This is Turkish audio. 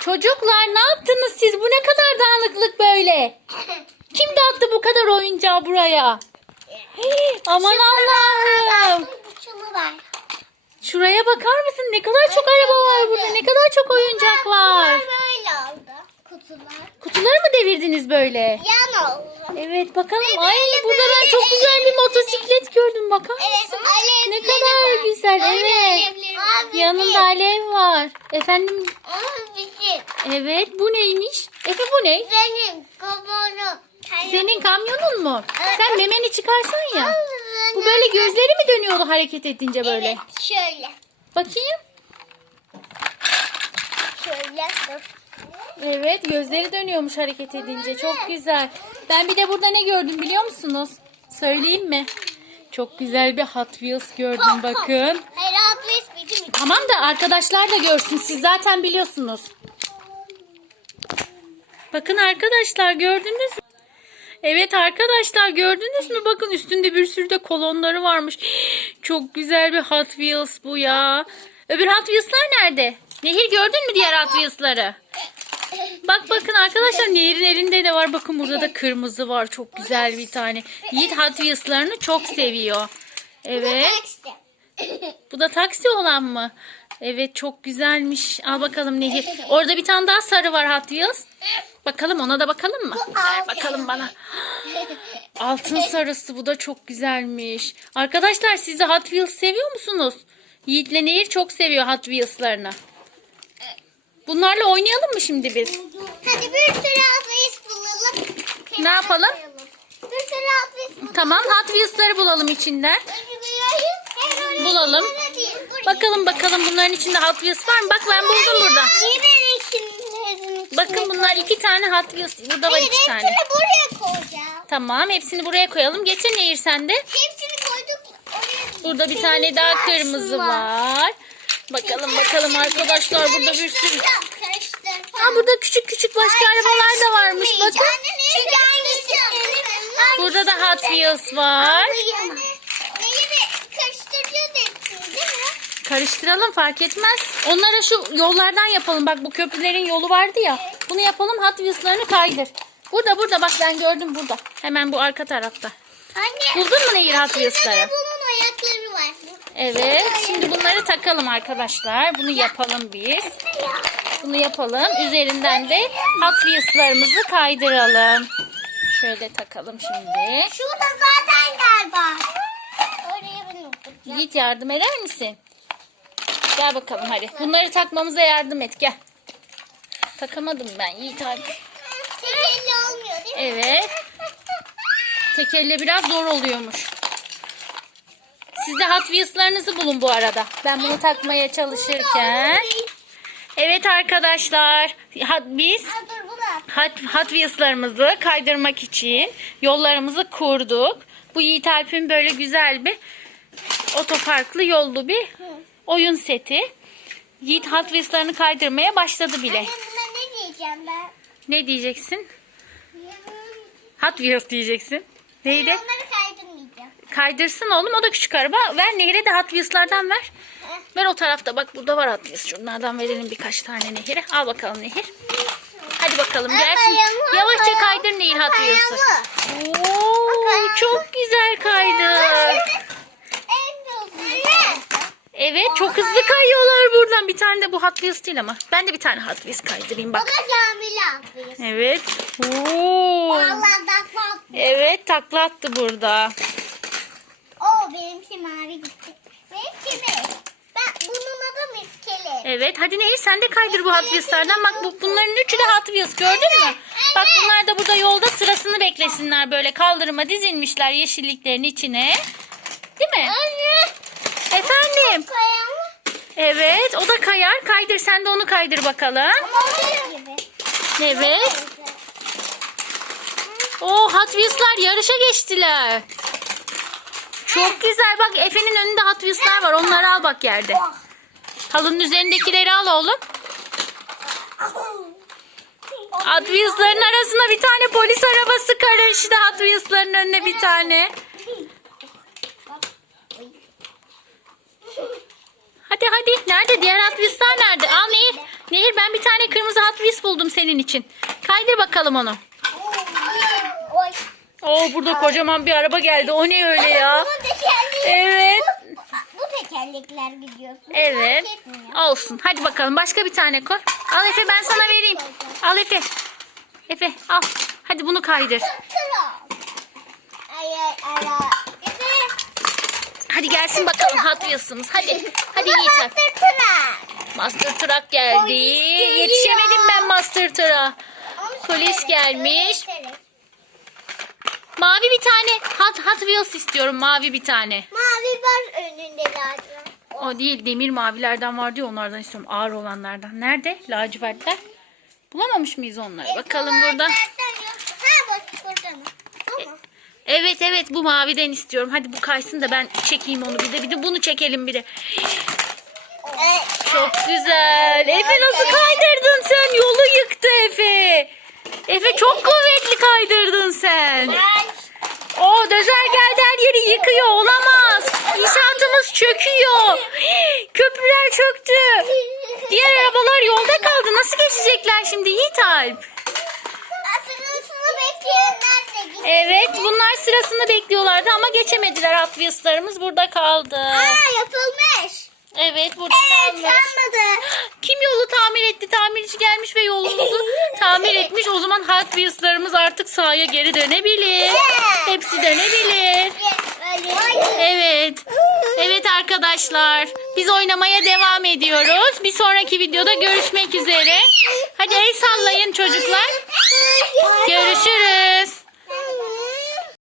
Çocuklar ne yaptınız siz? Bu ne kadar dağınıklık böyle? Kim dağıttı bu kadar oyuncağı buraya? Aman Allah'ım. Şuraya bakar mısın? Ne kadar çok araba var burada. Ne kadar çok oyuncak var. Bunlar böyle oldu. Kutular. Kutuları mı devirdiniz böyle? Yan oldu. Evet bakalım. Ay burada ben çok güzel bir motosiklet gördüm. Bakar Evet, mısın? Ne kadar güzel. Evet. Var. Yanında alev var. Efendim bizim. evet bu neymiş? Efe bu ne? Benim kabuğunu. Senin kamyonun mu? Sen memeni çıkarsan ya. Bu böyle gözleri mi dönüyordu hareket edince böyle? Evet şöyle. Bakayım. Şöyle. dur. Evet gözleri dönüyormuş hareket edince. Çok güzel. Ben bir de burada ne gördüm biliyor musunuz? Söyleyeyim mi? Çok güzel bir Hot Wheels gördüm bakın. Herhalde biz bizim. Tamam da arkadaşlar da görsün. Siz zaten biliyorsunuz. Bakın arkadaşlar gördünüz mü? Evet arkadaşlar gördünüz mü? Bakın üstünde bir sürü de kolonları varmış. Çok güzel bir Hot Wheels bu ya. Öbür Hot Wheels'lar nerede? Nehir gördün mü diğer Hot Wheels'ları? Bak bakın arkadaşlar Nehir'in elinde de var. Bakın burada da kırmızı var. Çok güzel bir tane. Yiğit Hot Wheels'larını çok seviyor. Evet. Bu da taksi olan mı? Evet çok güzelmiş. Al bakalım Nehir. Orada bir tane daha sarı var Hot Wheels. Bakalım ona da bakalım mı? Ver bakalım bana. Altın sarısı bu da çok güzelmiş. Arkadaşlar siz de Hot Wheels seviyor musunuz? Yiğit'le Nehir çok seviyor Hot Wheels'larını. Bunlarla oynayalım mı şimdi biz? Hadi bir sürü atlayış bulalım. Ne yapalım? Bir sürü atlayış bulalım. Tamam Hot Wheels'ları bulalım içinden. Bulalım. Bakalım bakalım bunların içinde Hot Wheels var mı? Bak ben buldum burada. Bakın bunlar iki tane Hot Wheels. Burada var iki tane. Hepsini buraya koyacağım. Tamam hepsini buraya koyalım. Getir Nehir sen de. Hepsini koyduk. Burada bir tane daha kırmızı var. Bakalım bakalım arkadaşlar burada bir sürü. Ha burada küçük küçük başka arabalar da varmış. Bakın. Çünkü hangisi? Burada da Hot Wheels var. Neyi karıştıracağız hepsini değil mi? Karıştıralım fark etmez. Onlara şu yollardan yapalım. Bak bu köprülerin yolu vardı ya. Bunu yapalım Hot Wheels'larını kaydır. Burada burada bak ben gördüm burada. Hemen bu arka tarafta. Anne. Buldun mu Nehir Hot Wheels'ları? Bunun ayakları var. Evet. Şimdi bunları takalım arkadaşlar. Bunu yapalım biz. Bunu yapalım. Üzerinden de Hot Wheels'larımızı kaydıralım. Şöyle takalım şimdi. Şurada zaten var. Oraya okuyacağım. Yiğit yardım eder misin? Gel bakalım hadi. Bunları takmamıza yardım et gel. Takamadım ben Yiğit hadi. Tek elle olmuyor değil mi? Evet. Tek elle biraz zor oluyormuş. Siz de Hot Wheels'larınızı bulun bu arada. Ben bunu takmaya çalışırken. Evet arkadaşlar. Biz. Hot, Hot Wheels'larımızı kaydırmak için yollarımızı kurduk. Bu Yiğit Alp'in böyle güzel bir otoparklı yollu bir oyun seti. Yiğit Hot Wheels'larını kaydırmaya başladı bile. Anne buna ne diyeceğim ben? Ne diyeceksin? Hot Wheels diyeceksin. Neydi? Onları kaydırmayacağım. Kaydırsın oğlum o da küçük araba. Ver Nehir'e de Hot Wheels'lardan ver. Ver o tarafta bak burada var Hot Wheels. Şunlardan verelim birkaç tane Nehir'e. Al bakalım Nehir. Hadi bakalım gelsin. Yavaşça kaydır Nehir Hot Wheels'ı. Oo, çok güzel kaydı. En uzun. Evet çok hızlı kayıyorlar buradan. Bir tane de bu Hot Wheels değil ama. Ben de bir tane Hot Wheels kaydırayım bak. da Camile atlıyor. Evet. Oo. Allah da atlıyor. Evet takla attı burada. O benimki mavi gitti. Benimki mi? Ben bunun adı miskelet. Evet hadi Nehir sen de kaydır bu Hot Wheels'lardan. Bak bu, bunların üçü de Hot Wheels gördün mü? Bak bunlar da burada yolda sırasını beklesinler böyle kaldırıma dizilmişler yeşilliklerin içine. Değil mi? Anne. Efendim. Evet o da kayar. Kaydır sen de onu kaydır bakalım. Evet. Oo Hot Wheels'lar yarışa geçtiler. Çok güzel bak Efe'nin önünde Hot Wheels'lar var. Onları al bak yerde. Halının üzerindekileri al oğlum. Hot Wheels'ların arasına bir tane polis arabası karıştı. Hot Wheels'ların önüne bir tane. Hadi. Nerede? Diğer Hot Wheels'lar nerede? Al Nehir. Nehir. Ben bir tane kırmızı Hot Wheels buldum senin için. Kaydır bakalım onu. Oo burada kocaman bir araba geldi. O ne öyle ya? Bu tekerlek. Evet. Bu, bu tekerlekler gidiyorsun. Evet. Olsun. Hadi bakalım başka bir tane koy. Al Efe ben sana vereyim. Al Efe. Efe al. Hadi bunu kaydır. Kral. Ay ay ay. ay. Efe. Hadi gelsin bakalım Hot Wheels'ımız. Hadi. Hadi Bu Yiğit. Master Kral. Master Truck geldi. Yetişemedim ben Master Truck'a. Onu Polis gelmiş. söyle. Mavi bir tane Hot, Hot Wheels istiyorum. Mavi bir tane. Mavi var önünde zaten. O değil demir mavilerden var diyor onlardan istiyorum. Ağır olanlardan. Nerede? Lacivertler. Bulamamış mıyız onları? Bakalım burada. Zaten yok. Ha bak burada mı? Ama. Evet evet bu maviden istiyorum. Hadi bu kaysın da ben çekeyim onu bir de. Bir de bunu çekelim bir de. Çok güzel. Efe nasıl kaydırdın sen? Yolu yıktı Efe. Efe çok kuvvetli kaydırdın sen. O dozer geldi her yeri yıkıyor. Olamaz. İnşaatımız çöküyor. Köprüler çöktü. Diğer arabalar yolda kaldı. Nasıl geçecekler şimdi Yiğit Alp? Sırasını bekleyenler de gitti. Evet bunlar sırasını bekliyorlardı ama geçemediler. Hot Wheels'larımız burada kaldı. Aa yapılmış. Evet burada Evet kalmış. Kim yolu tamir etti? Tamirci gelmiş ve yolumuzu tamir etmiş. O zaman Hot Wheels'larımız artık sahaya geri dönebilir. Hepsi dönebilir. Evet. Evet arkadaşlar. Biz oynamaya devam ediyoruz. Bir sonraki videoda görüşmek üzere. Hadi el sallayın çocuklar. Görüşürüz.